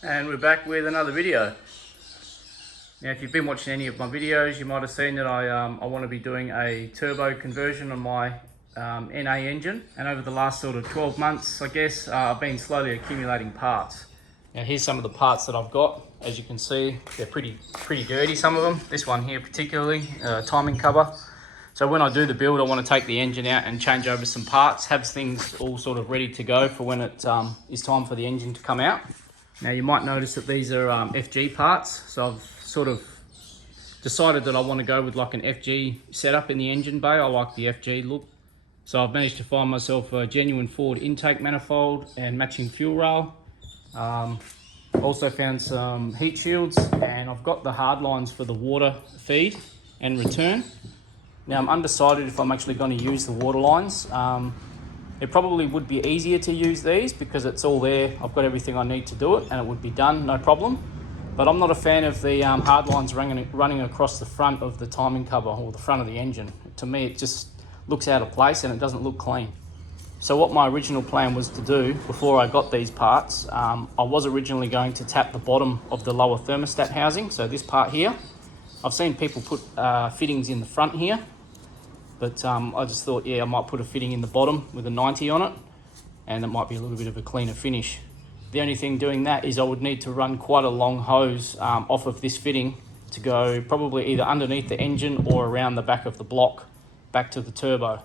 And we're back with another video. Now if you've been watching any of my videos, you might have seen that I want to be doing a turbo conversion on my NA engine, and over the last sort of 12 months I guess I've been slowly accumulating parts. Now here's some of the parts that I've got. As you can see, they're pretty dirty, some of them. This one here particularly, timing cover. So when I do the build, I want to take the engine out and change over some parts, have things all sort of ready to go for when it is time for the engine to come out. Now you might notice that these are FG parts, so I've sort of decided that I want to go with like an FG setup in the engine bay. I like the FG look. So I've managed to find myself a genuine Ford intake manifold and matching fuel rail. Also found some heat shields, and I've got the hard lines for the water feed and return. Now I'm undecided if I'm actually going to use the water lines. It probably would be easier to use these because it's all there. I've got everything I need to do it and it would be done, no problem. But I'm not a fan of the hard lines running across the front of the timing cover or the front of the engine. To me, it just looks out of place and it doesn't look clean. So what my original plan was to do before I got these parts, I was originally going to tap the bottom of the lower thermostat housing, so this part here. I've seen people put fittings in the front here, but I just thought, yeah, I might put a fitting in the bottom with a 90 on it, and it might be a little bit of a cleaner finish. The only thing doing that is I would need to run quite a long hose off of this fitting to go probably either underneath the engine or around the back of the block back to the turbo.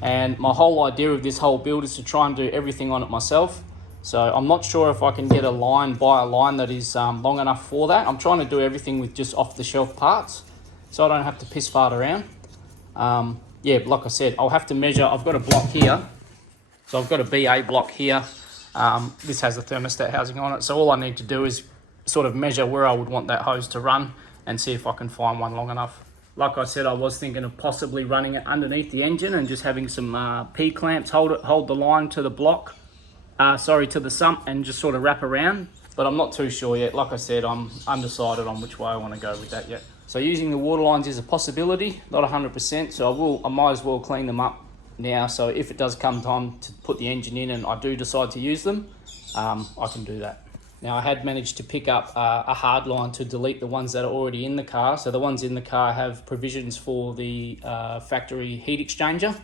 And my whole idea of this whole build is to try and do everything on it myself. So I'm not sure if I can get a line by a line that is long enough for that. I'm trying to do everything with just off-the-shelf parts, so I don't have to piss fart around. Yeah, like I said, I'll have to measure. I've got a block here, so I've got a BA block here. This has a thermostat housing on it, so all I need to do is sort of measure where I would want that hose to run and see if I can find one long enough. Like I said, I was thinking of possibly running it underneath the engine and just having some P-clamps hold the line to the block, to the sump, and just sort of wrap around. But I'm not too sure yet. Like I said, I'm undecided on which way I want to go with that yet. So using the water lines is a possibility, not 100%, so I might as well clean them up now. So if it does come time to put the engine in and I do decide to use them, I can do that. Now I had managed to pick up a hard line to delete the ones that are already in the car. So the ones in the car have provisions for the factory heat exchanger,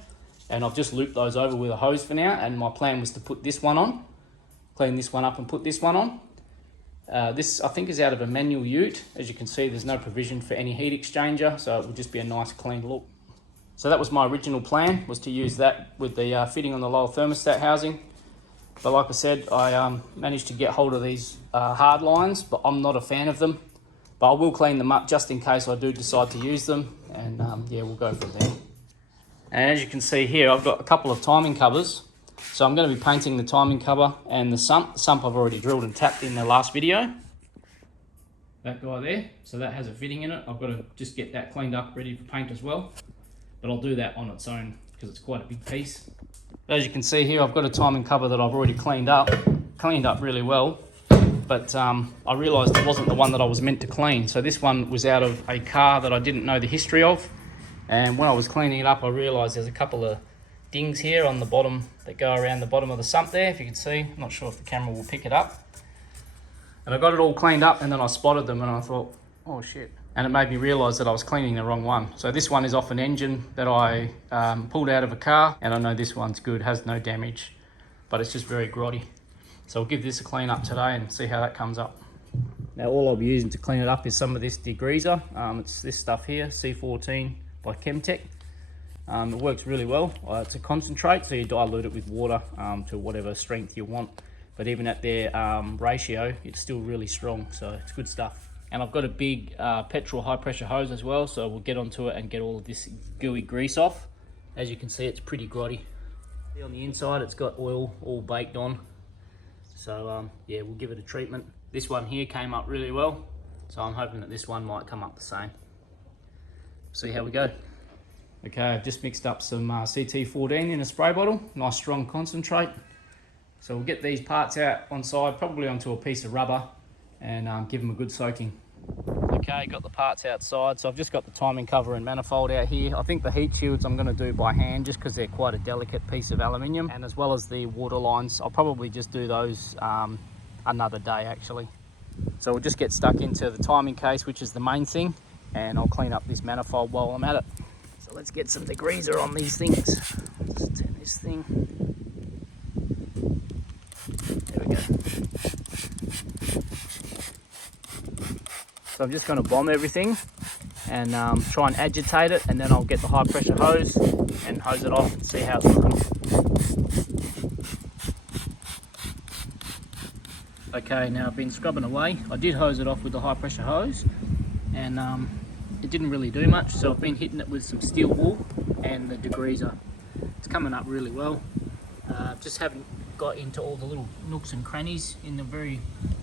and I've just looped those over with a hose for now, and my plan was to put this one on, clean this one up and put this one on. This I think is out of a manual ute. As you can see, there's no provision for any heat exchanger, so it would just be a nice clean look. So that was my original plan, was to use that with the fitting on the lower thermostat housing. But like I said, I managed to get hold of these hard lines, but I'm not a fan of them. But I will clean them up just in case I do decide to use them, and yeah, we'll go from there. And as you can see here, I've got a couple of timing covers. So I'm going to be painting the timing cover and the sump. The sump I've already drilled and tapped in the last video. That guy there, so that has a fitting in it. I've got to just get that cleaned up, ready for paint as well. But I'll do that on its own because it's quite a big piece. As you can see here, I've got a timing cover that I've already cleaned up really well. But I realised it wasn't the one that I was meant to clean. So this one was out of a car that I didn't know the history of. And when I was cleaning it up, I realised there's a couple of dings here on the bottom that go around the bottom of the sump there, if you can see. I'm not sure if the camera will pick it up. And I got it all cleaned up, and then I spotted them and I thought, oh shit. And it made me realise that I was cleaning the wrong one. So this one is off an engine that I pulled out of a car, and I know this one's good, has no damage, but it's just very grotty. So I'll give this a clean up today and see how that comes up. Now all I'll be using to clean it up is some of this degreaser. It's this stuff here, C14 by Chemtech. It works really well. It's a concentrate, so you dilute it with water to whatever strength you want. But even at their ratio, it's still really strong, so it's good stuff. And I've got a big petrol high pressure hose as well, so we'll get onto it and get all of this gooey grease off. As you can see, it's pretty grotty. On the inside, it's got oil all baked on. So yeah, we'll give it a treatment. This one here came up really well, so I'm hoping that this one might come up the same. See how we go. Okay, I've just mixed up some CT14 in a spray bottle, nice strong concentrate. So we'll get these parts out on side, probably onto a piece of rubber, and give them a good soaking. Okay, got the parts outside, so I've just got the timing cover and manifold out here. I think the heat shields I'm going to do by hand just because they're quite a delicate piece of aluminium, and as well as the water lines, I'll probably just do those another day actually. So we'll just get stuck into the timing case, which is the main thing, and I'll clean up this manifold while I'm at it. So let's get some degreaser on these things. Just turn this thing. There we go. So I'm just going to bomb everything and try and agitate it, and then I'll get the high pressure hose and hose it off and see how it's looking. Okay, now I've been scrubbing away. I did hose it off with the high pressure hose, and it didn't really do much, so I've been hitting it with some steel wool and the degreaser. It's coming up really well. Just haven't got into all the little nooks and crannies in the very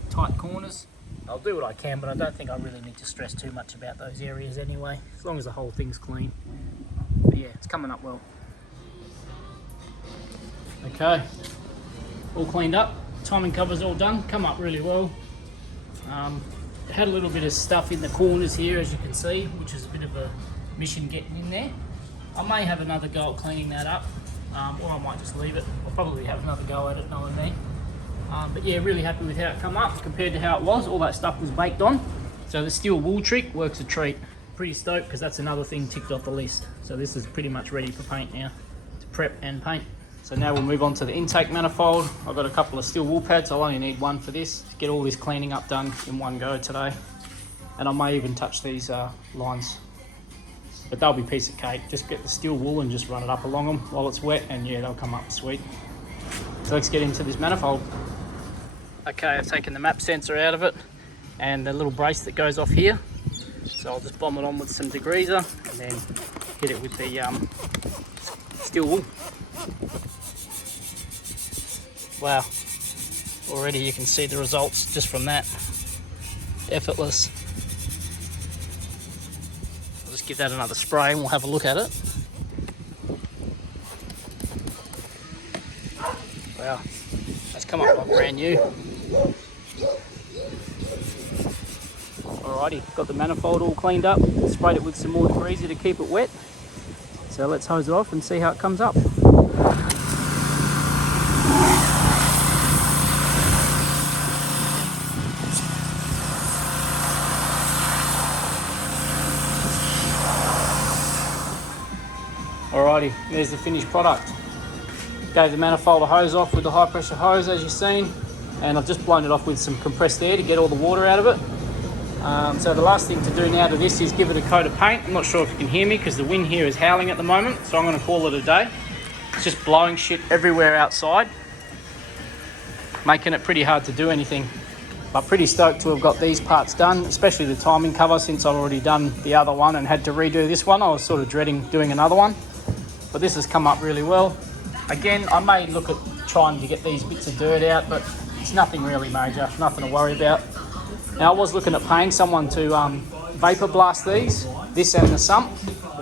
tight corners. I'll do what I can, but I don't think I really need to stress too much about those areas anyway, as long as the whole thing's clean. But yeah, it's coming up well. Okay, all cleaned up. Timing cover's all done, come up really well. Had a little bit of stuff in the corners here, as you can see, which is a bit of a mission getting in there. I may have another go at cleaning that up, or I might just leave it. I'll probably have another go at it, knowing me. But yeah, really happy with how it come up compared to how it was. All that stuff was baked on. So the steel wool trick works a treat. Pretty stoked, because that's another thing ticked off the list. So this is pretty much ready for paint now, to prep and paint. So now we'll move on to the intake manifold. I've got a couple of steel wool pads. I'll only need one for this to get all this cleaning up done in one go today. And I may even touch these lines, but they'll be piece of cake. Just get the steel wool and just run it up along them while it's wet, and yeah, they'll come up sweet. So let's get into this manifold. Okay, I've taken the map sensor out of it and the little brace that goes off here. So I'll just bomb it on with some degreaser and then hit it with the steel wool. Wow, already you can see the results just from that. Effortless. I'll just give that another spray and we'll have a look at it. Wow, that's come up like brand new. Alrighty, got the manifold all cleaned up, sprayed it with some more degreaser to keep it wet. So let's hose it off and see how it comes up. Alrighty, there's the finished product. Gave the manifold a hose off with the high pressure hose, as you've seen, and I've just blown it off with some compressed air to get all the water out of it. So the last thing to do now to this is give it a coat of paint. I'm not sure if you can hear me because the wind here is howling at the moment, so I'm going to call it a day. It's just blowing shit everywhere outside, making it pretty hard to do anything. But pretty stoked to have got these parts done, especially the timing cover, since I've already done the other one and had to redo this one. I was sort of dreading doing another one, but this has come up really well. Again, I may look at trying to get these bits of dirt out, but it's nothing really major, nothing to worry about. Now, I was looking at paying someone to vapor blast this and the sump.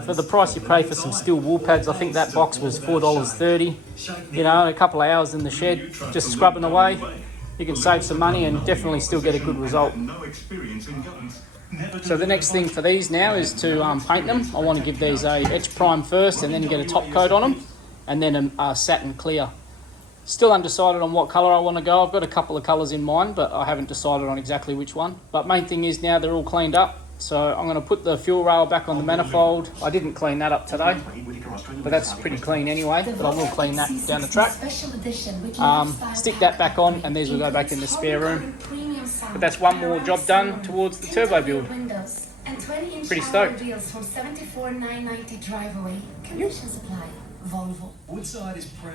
For the price you pay for some steel wool pads, I think that box was $4.30. You know, a couple of hours in the shed, just scrubbing away. You can save some money and definitely still get a good result. So the next thing for these now is to paint them. I want to give these a etch prime first and then get a top coat on them, and then a satin clear. Still undecided on what colour I want to go. I've got a couple of colours in mind, but I haven't decided on exactly which one. But main thing is now they're all cleaned up. So I'm going to put the fuel rail back on the manifold. I didn't clean that up today, but that's pretty clean anyway. But I will clean that down the track. Stick that back on, and these will go back in the spare room. But that's one more job done towards the turbo build. Pretty stoked. Woodside is proud.